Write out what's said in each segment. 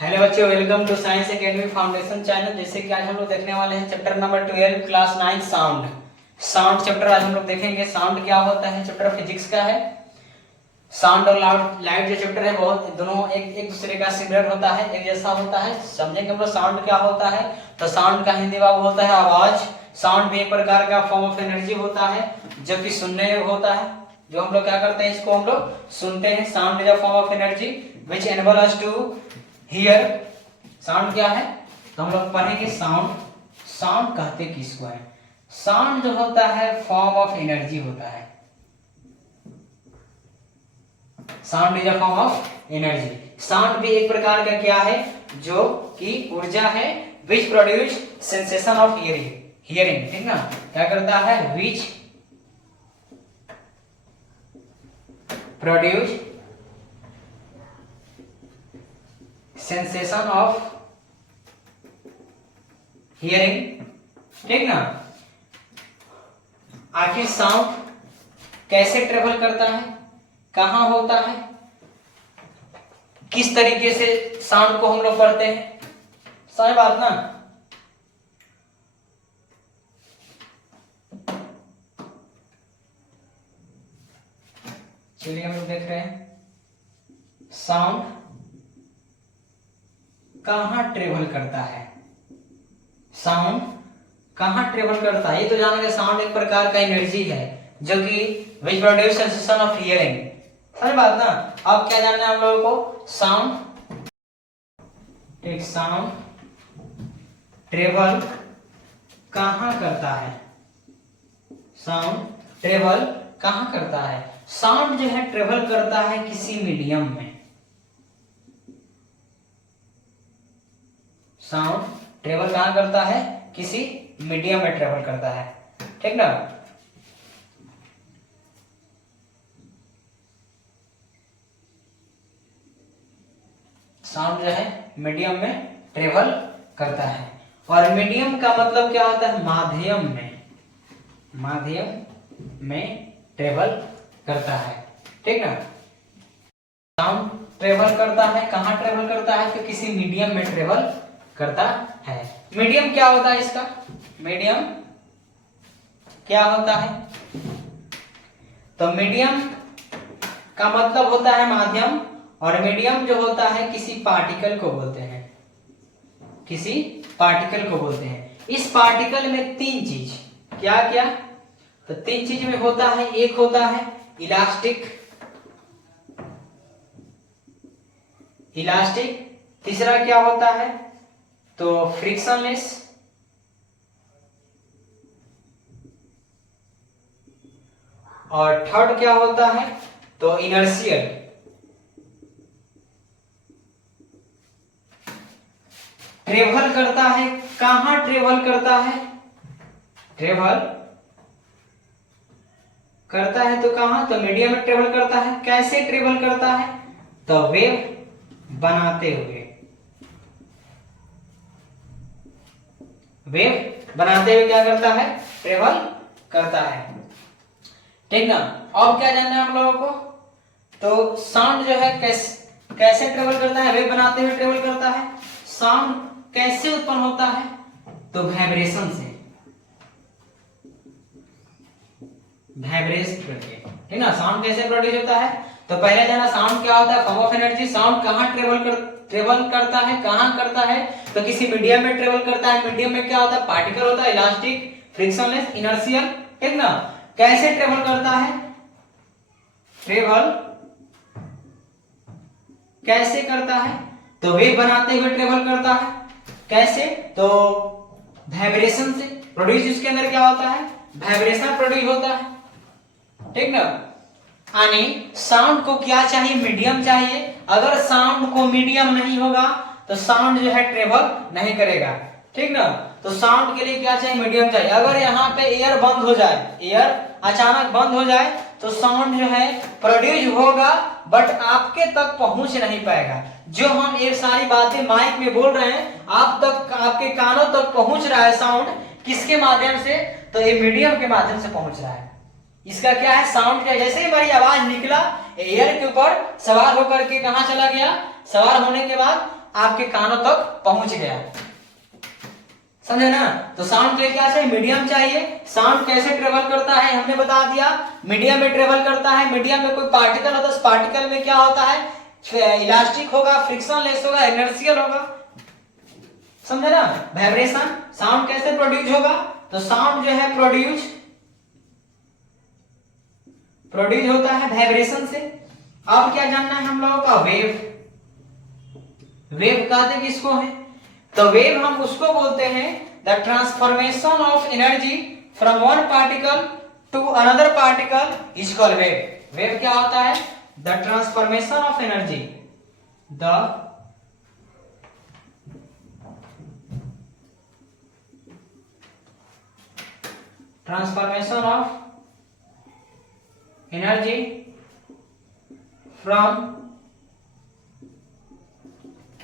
Hello बच्चों, welcome to science academy foundation channel. जैसे कि आज हम लोग देखने वाले हैं chapter number 12 class 9 sound. Sound chapter आज हम लोग देखेंगे। साउंड क्या होता है, चैप्टर फिजिक्स का है। साउंड और लाइट जो चैप्टर है बहुत दोनों एक दूसरे का सिमिलर होता है, एक जैसा होता है। समझेंगे हम लोग साउंड क्या होता है। तो साउंड का हिंदी भाव होता है आवाज। साउंड भी एक प्रकार का फॉर्म ऑफ एनर्जी होता है जो कि सुनने योग्य होता है। जो हम लोग क्या करते हैं, इसको हम लोग सुनते हैं। Sound is a form of energy which enable us to hear. Sound क्या है, तो हम लोग पढ़ेंगे साउंड। साउंड कहते किसको है? साउंड जो होता है फॉर्म ऑफ एनर्जी होता है। Sound is a form of energy. Sound भी एक प्रकार का क्या है, जो कि ऊर्जा है which produce sensation of hearing. Hearing, ठीक ना, क्या करता है, which produce sensation of hearing, ठीक ना। आखिर साउंड कैसे ट्रेवल करता है, कहां होता है, किस तरीके से साउंड को हम लोग पढ़ते हैं, सही बात ना। चलिए हम लोग देख रहे हैं साउंड कहां ट्रेवल करता है। साउंड कहां ट्रेवल करता है, ये तो जानेंगे। साउंड एक प्रकार का एनर्जी है जो कि which produce sensation of hearing, सही बात ना। अब क्या जानना है हम लोगों को, साउंड, एक साउंड ट्रेवल कहां करता है। साउंड ट्रेवल कहां करता है? साउंड जो है ट्रेवल करता है किसी मीडियम में। साउंड ट्रेवल कहां करता है, किसी मीडियम में ट्रेवल करता है, ठीक ना। साउंड जो है मीडियम में ट्रेवल करता है। और मीडियम का मतलब क्या होता है, माध्यम में। माध्यम में ट्रेवल करता है, ठीक ना। साउंड ट्रेवल करता है, कहां ट्रेवल करता है, तो किसी मीडियम में ट्रेवल करता है। मीडियम क्या होता है इसका, मीडियम क्या होता है, तो मीडियम का मतलब होता है माध्यम। और मीडियम जो होता है किसी पार्टिकल को बोलते हैं, किसी पार्टिकल को बोलते हैं। इस पार्टिकल में तीन चीज, क्या क्या, तो तीन चीज में होता है। एक होता है इलास्टिक, तीसरा क्या होता है, तो फ्रिक्शनलेस, और थर्ड क्या होता है, तो इनर्शियल। ट्रेवल करता है, कहां ट्रेवल करता है, ट्रेवल करता है तो कहां, तो मीडियम में ट्रेवल करता है। कैसे ट्रेवल करता है, तो वेव बनाते हुए। वेव बनाते हुए क्या करता है, ट्रेवल करता है, ठीक ना। अब क्या जानना है हम लोगों को, तो साउंड जो है कैसे ट्रेवल करता है, वेव बनाते हुए ट्रेवल करता है। साउंड कैसे उत्पन्न होता है, तो वाइब्रेशन से, वाइब्रेट करके, ठीक ना। साउंड कैसे प्रोड्यूस होता है, तो पहले जाना साउंड क्या होता है, फॉर्म ऑफ एनर्जी। साउंड कहां ट्रेवल करता है, कहां करता है, तो किसी मीडियम में ट्रेवल करता है। मीडियम में क्या होता है, पार्टिकल होता है, इलास्टिक, फ्रिक्शनलेस, इनर्शियल, ठीक ना। कैसे ट्रेवल करता है, ट्रेवल कैसे करता है, तो वेव बनाते हुए ट्रेवल करता है। कैसे, तो वाइब्रेशन से। प्रोड्यूस इसके अंदर क्या होता है, वाइब्रेशन प्रोड्यूस होता है, ठीक ना। यानी साउंड को क्या चाहिए, मीडियम चाहिए। अगर साउंड को मीडियम नहीं होगा तो साउंड जो है ट्रेवल नहीं करेगा, ठीक ना। तो साउंड के लिए क्या चाहिए, मीडियम चाहिए। अगर यहाँ पे एयर बंद हो जाए, एयर अचानक बंद हो जाए, तो साउंड जो है प्रोड्यूस होगा बट आपके तक पहुंच नहीं पाएगा। जो हम ये सारी बातें माइक में बोल रहे हैं, आप तक, आपके कानों तक पहुंच रहा है साउंड, किसके माध्यम से, तो ये मीडियम के माध्यम से पहुंच रहा है। इसका क्या है, साउंड क्या, जैसे ही हमारी आवाज निकला एयर के ऊपर सवार होकर के कहां चला गया, सवार होने के बाद आपके कानों तक पहुंच गया। समझे ना? तो साउंड के लिए क्या चाहिए? मीडियम चाहिए। साउंड कैसे ट्रेवल करता है हमने बता दिया, मीडियम में ट्रेवल करता है। मीडियम में कोई पार्टिकल होता है, उस पार्टिकल में क्या होता है? इलास्टिक होगा, फ्रिक्शन लेस होगा, इनर्शियल होगा। समझे ना? वाइब्रेशन। साउंड कैसे प्रोड्यूस होगा? तो साउंड जो है प्रोड्यूस होता है वाइब्रेशन से। अब क्या जानना है हम लोगों का? वेव। वेव कहते हैं किसको है? तो वेव हम उसको बोलते हैं the transformation of energy from one particle to another particle is called wave. Wave क्या होता है? The transformation of energy, the transformation of energy from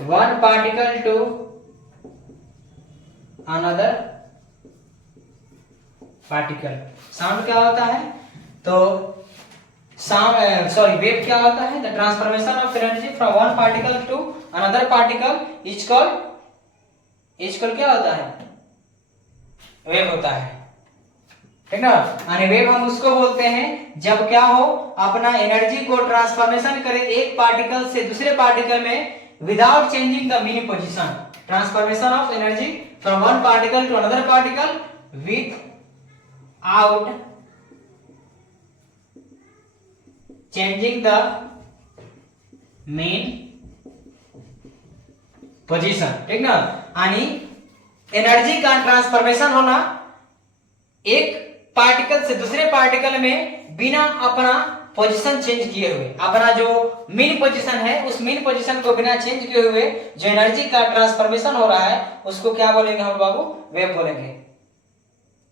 one particle to another particle। Sound क्या होता है? तो वेव क्या होता है? The transformation of energy from one particle to another particle is called क्या होता है? वेव होता है। ठीक ना? यानी वेव हम उसको बोलते हैं जब क्या हो, अपना एनर्जी को ट्रांसफॉर्मेशन करे एक पार्टिकल से दूसरे पार्टिकल में without changing the mean position। transformation of energy from one particle to another particle without changing the mean position। ठीक ना? यानी एनर्जी का ट्रांसफॉर्मेशन होना एक पार्टिकल से दूसरे पार्टिकल में बिना अपना पोजीशन चेंज किए हुए, अपना जो मीन पोजीशन है उस मीन पोजीशन को बिना चेंज किए हुए जो एनर्जी का ट्रांसफॉर्मेशन हो रहा है उसको क्या बोलेंगे हम बाबू? वेव बोलेंगे।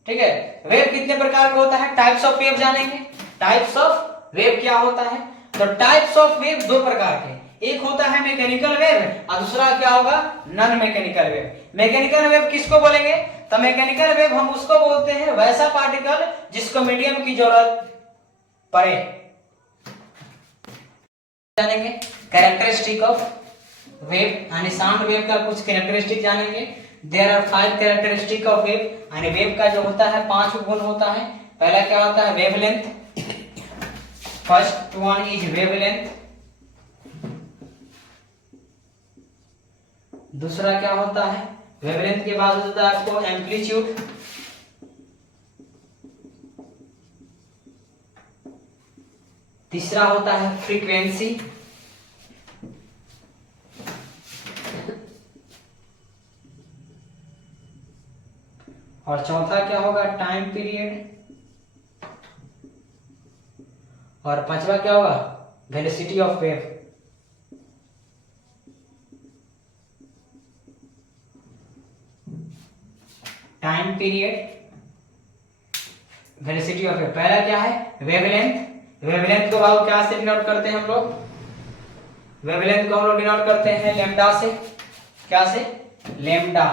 ठीक है? वेव कितने प्रकार का होता है? टाइप्स ऑफ वेव जानेंगे। टाइप्स ऑफ वेव क्या होता है? तो टाइप्स ऑफ वेव दो प्रकार के, एक होता है मैकेनिकल वेव और दूसरा क्या होगा? Non mechanical wave. Mechanical wave किसको बोलेंगे? तो मैकेनिकल वेव हम उसको बोलते हैं वैसा पार्टिकल जिसको मीडियम की जरूरत पड़े। जानेंगे कैरेक्टरिस्टिक ऑफ वेव, यानी साउंड वेव का कुछ कैरेक्टरिस्टिक जानेंगे। There are 5 characteristic of wave, यानी वेव का जो होता है 5 गुण होता है। पहला क्या होता है? Wavelength. First one is wavelength. दूसरा क्या होता है? वेवलेंथ के बाद होता है आपको एम्पलीट्यूड। तीसरा होता है फ्रीक्वेंसी। और चौथा क्या होगा? Time period. और पांचवा क्या होगा? Velocity of wave. Time period, velocity of wave. पहला क्या है? वेवलेंथ। वेवलेंथ को बाबू क्या से डिनोट करते हैं हम लोग? वेवलेंथ को हम लोग डिनोट करते हैं लैम्डा से। क्या से? लैम्डा।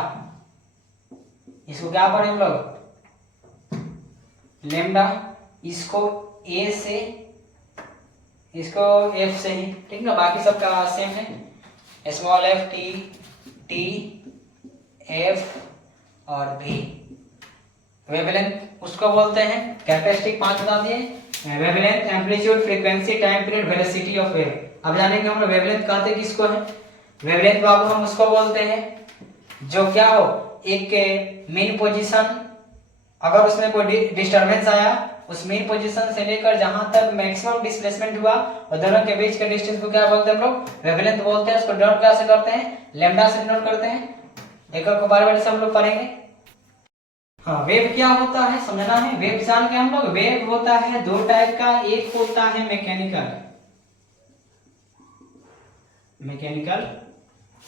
इसको क्या पढ़े हम लोग? लैम्डा। इसको ए से, इसको एफ से ही। ठीक ना? बाकी सबका सेम है। Small F, T, T, F और भी। वेवलेंथ उसको बोलते हैं, कैरेक्टरिस्टिक 5 बता दिए। Wavelength, amplitude, frequency, time period, velocity of wave. अब जानेंगे हम लोग वेवलेंथ कहते किसको है? वेवलेंथ बाबू हम उसको बोलते हैं जो क्या हो, एक मेन पोजीशन, अगर उसमें कोई डिस्टरबेंस आया उस मेन पोजीशन से लेकर जहां तक मैक्सिमम डिस्प्लेसमेंट हुआ और दोनों के बीच के डिस्टेंस को क्या बोलते हैं हम लोग? वेवलेंथ बोलते हैं। उसको डिनोट कैसे करते हैं? लैम्डा से डिनोट करते हैं। एक को बार-बार से हम लोग पढ़ेंगे। हाँ, वेव क्या होता है समझना है। वेव जान के हम लोग, वेव होता है 2 टाइप का। एक होता है मैकेनिकल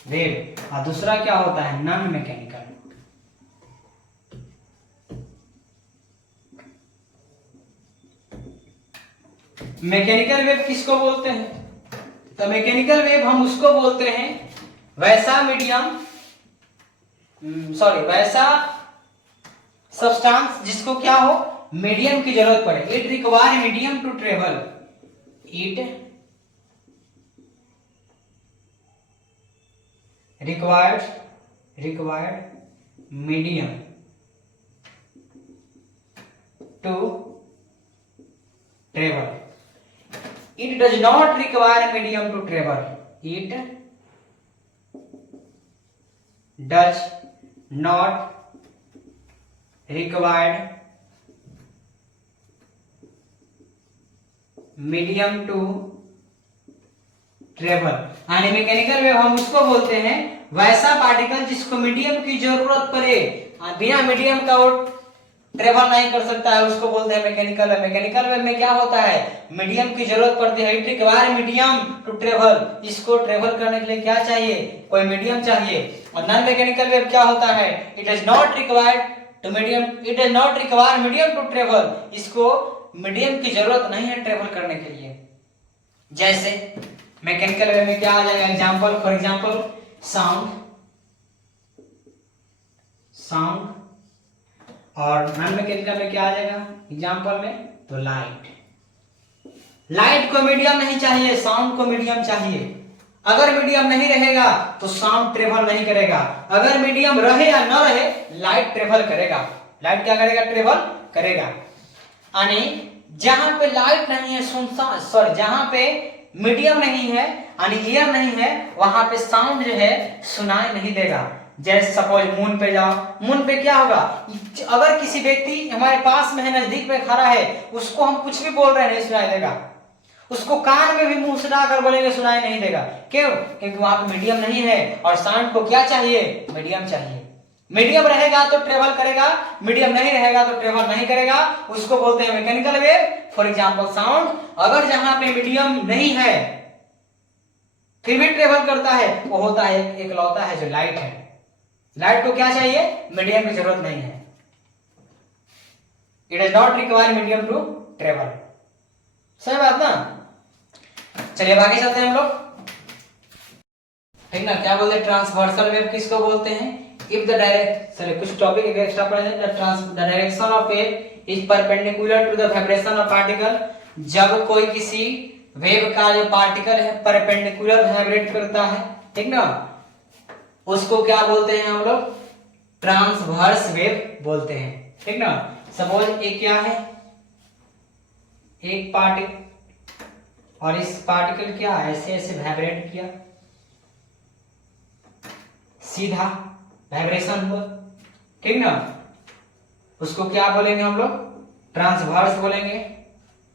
वेव और दूसरा क्या होता है? Non mechanical. मैकेनिकल वेव किसको बोलते हैं? तो मैकेनिकल वेव हम उसको बोलते हैं वैसा वैसा सब्सटेंस जिसको क्या हो, मीडियम की जरूरत पड़े। It require medium to travel. It required medium to travel. It does not require medium to travel. It does not require medium to travel. यानी मैकेनिकल वेव हम उसको बोलते हैं वैसा पार्टिकल जिसको मीडियम की जरूरत पड़े, बिना मीडियम का वो ट्रेवल नहीं कर सकता है, उसको बोलते हैं मैकेनिकल वेव। मैकेनिकल वेव में क्या होता है, मीडियम की जरूरत पड़ती है। It require medium to travel, इसको ट्रेवल करने के लिए क्या चाहिए, कोई मीडियम चाहिए। और नॉन मैकेनिकल वेव क्या होता है, it does not require medium to travel, इसको मीडियम की जरूरत नहीं है ट्रेवल करने के लिए। जैसे मैकेनिकल वेव में क्या आ जाएगा, एग्जांपल, फॉर एग्जांपल साउंड, और नॉन मैकेनिकल में क्या आ जाएगा एग्जांपल में, तो लाइट को मीडियम नहीं चाहिए, साउंड को मीडियम चाहिए। अगर मीडियम नहीं रहेगा तो साउंड ट्रेवल नहीं करेगा, अगर मीडियम रहे या न रहे लाइट ट्रेवल करेगा। लाइट क्या करेगा, ट्रेवल करेगा। यानी जहां पे लाइट नहीं है, सुनसान, जहां पे मीडियम नहीं है यानी एयर नहीं है, वहां पे साउंड जो है सुनाई नहीं देगा। जैसे सपोज मून पे जाओ, मून पे क्या होगा, अगर किसी व्यक्ति हमारे पास में है, नजदीक में खड़ा है, उसको हम कुछ भी बोल रहे हैं नहीं सुनाई देगा, उसको कान में भी मुंह सटा कर बोलेंगे सुनाई नहीं देगा। क्यों, क्योंकि वहां पे मीडियम नहीं है। और साउंड को क्या चाहिए, मीडियम चाहिए। मीडियम रहेगा तो ट्रेवल करेगा, मीडियम नहीं रहेगा तो ट्रेवल नहीं करेगा, उसको बोलते हैं mechanical wave. For example sound, अगर जहां पे मीडियम नहीं है फिर भी ट्रेवल करता है, वो होता है एकलौता है जो लाइट है। लाइट को क्या चाहिए, मीडियम की जरूरत नहीं है। It does not require medium to travel. सही बात ना। चलिए आगे चलते हैं हम लोग, ठीक ना। क्या बोलते हैं, ट्रांसवर्सल वेव किसको बोलते हैं, इफ द डायरेक्ट, चलिए कुछ टॉपिक एक्स्ट्रा पढ़ लेते हैं। The direction of wave is perpendicular to the vibration of particle, जब कोई किसी वेव का जो पार्टिकल है परपेंडिकुलर वाइब्रेट करता है, ठीक ना, उसको क्या बोलते हैं हम लोग, ट्रांसवर्स वेव बोलते हैं, ठीक ना। सपोज एक क्या है, एक पार्टिकल, और इस पार्टिकल क्या ऐसे ऐसे वाइब्रेट किया, सीधा वाइब्रेशन हुआ, ठीक ना, उसको क्या बोलेंगे हम लोग, ट्रांसवर्स बोलेंगे,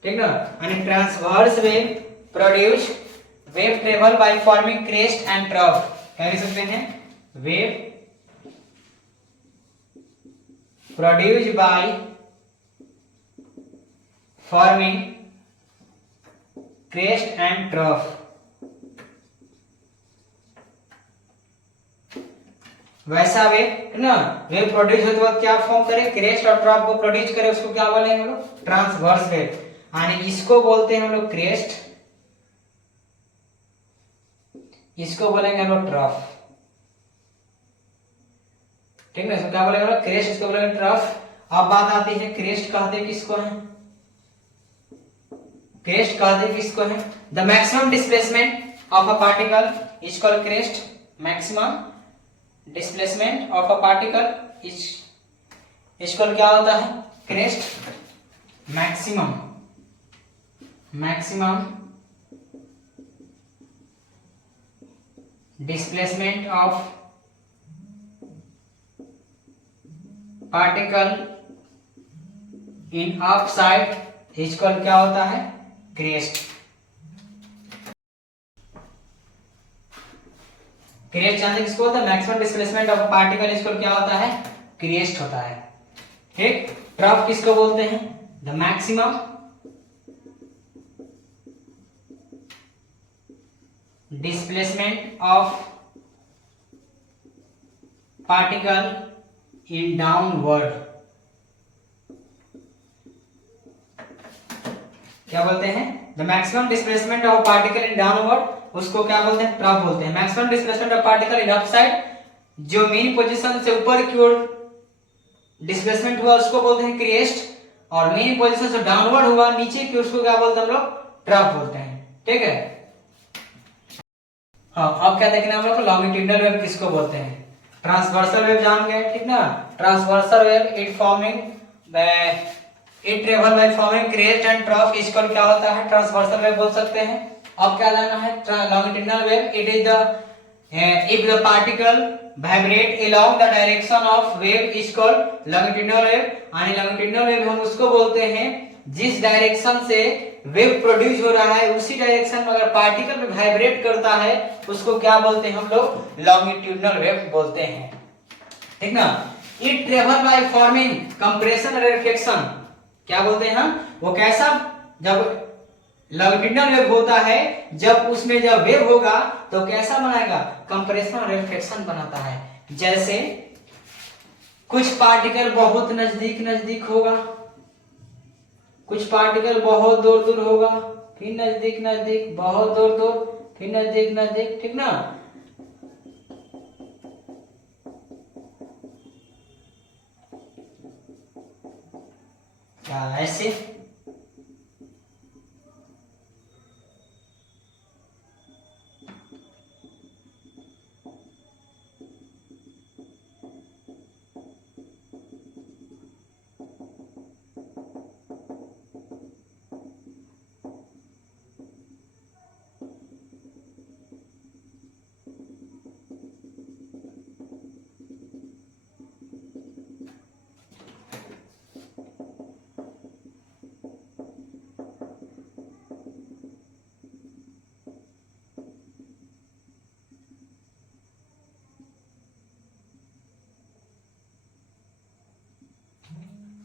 ठीक ना। यानी transverse wave produce wave travel by forming crest and trough, कह सकते हैं wave produce by forming crest and trough. वैसा वेव ना, वेव प्रोड्यूस होते वक्त क्या फॉर्म करे, क्रेस्ट और ट्रफ को प्रोड्यूस करे, उसको क्या बोलेंगे हम लोग, ट्रांसवर्स वेव। यानी इसको बोलते हैं हम लोग क्रेस्ट, इसको बोलेंगे हम लोग ट्रफ, ठीक है। इसको क्या बोलेंगे हम लोग, क्रेस्ट, इसको बोलेंगे ट्रफ। अब बात आती है क्रेस्ट कहते किसको है, क्रेस्ट कहते किसको है, the maximum displacement of a particle is called crest. Maximum displacement of a particle is called क्या होता है, crest. Maximum displacement of particle in up side is called क्या होता है, क्रेस्ट। क्रेस्ट जानते किसको होता है, maximum displacement of particle is called क्या होता है, क्रेस्ट होता है, ठीक। ट्रफ किसको बोलते हैं, the maximum displacement of particle in downward, क्या बोलते हैं, the maximum displacement of particle in downward, उसको क्या बोलते हैं, ट्रफ बोलते हैं। Maximum displacement of particle in upside, जो मेन पोजीशन से ऊपर की ओर डिस्प्लेसमेंट हुआ उसको बोलते हैं क्रेस्ट, और मेन पोजीशन से डाउनवर्ड हुआ नीचे की, उसको क्या बोलते हैं हम लोग, ट्रफ बोलते हैं, ठीक है। हाँ, अब क्या देखना है हम लोग को, लॉन्गिट्यूडिनल वेव किसको बोलते हैं। ट्रांसवर्सल वेव जान गए, ठीक ना। Transversal wave it travel by forming crest and trough, इसको क्या होता है, ट्रांसवर्सल वेव बोल सकते हैं। अब क्या जाना है, longitudinal wave it is the if the particle vibrate along the direction of wave is called longitudinal wave। यानी longitudinal wave हम उसको बोलते हैं जिस डायरेक्शन से वेव प्रोड्यूस हो रहा है उसी डायरेक्शन में अगर पार्टिकल में वाइब्रेट करता है उसको क्या बोलते हैं हम लोग, लॉन्गिट्यूडिनल वेव बोलते हैं, ठीक ना। It travel by forming compression और रिफ्लेक्शन, क्या बोलते हैं हम, वो कैसा, जब लॉन्गिट्यूडिनल वेव होता है जब उसमें जब वेव होगा तो कैसा बनाएगा, कंप्रेशन और रिफ्लेक्शन बनाता है। जैसे कुछ पार्टिकल बहुत नजदीक नजदीक होगा, कुछ पार्टिकल बहुत दूर दूर होगा, फिर नजदीक नजदीक, बहुत दूर दूर, फिर नजदीक नजदीक, ठीक ना। ऐसे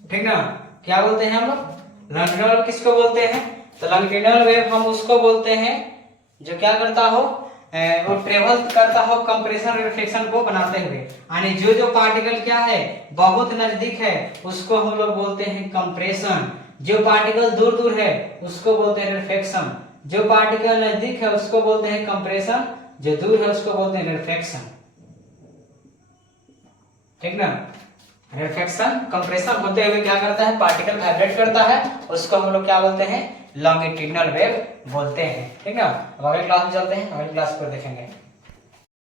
ठीक ना। क्या बोलते हैं हम लोग, लॉन्गिट्यूडिनल वेव किसको बोलते हैं, तो लॉन्गिट्यूडिनल वेव हम उसको बोलते हैं जो क्या करता हो, वो ट्रेवल करता हो कंप्रेशन और रिफ्लेक्शन को बनाते हुए। यानी जो जो पार्टिकल क्या है बहुत नजदीक है उसको हम लोग बोलते हैं कंप्रेशन, जो पार्टिकल दूर दूर है उसको बोलते हैं रिफ्लेक्शन, जो पार्टिकल नजदीक है उसको बोलते हैं कंप्रेशन, जो दूर है उसको बोलते हैं रिफ्लेक्शन, ठीक ना। रिफ्लेक्शन कंप्रेशन होते हुए क्या करता है, पार्टिकल वाइब्रेट करता है, उसको हम लोग क्या बोलते हैं, लॉन्गिट्यूडिनल वेव बोलते हैं, ठीक ना। अब अगले क्लास में चलते हैं, अगले क्लास पर देखेंगे।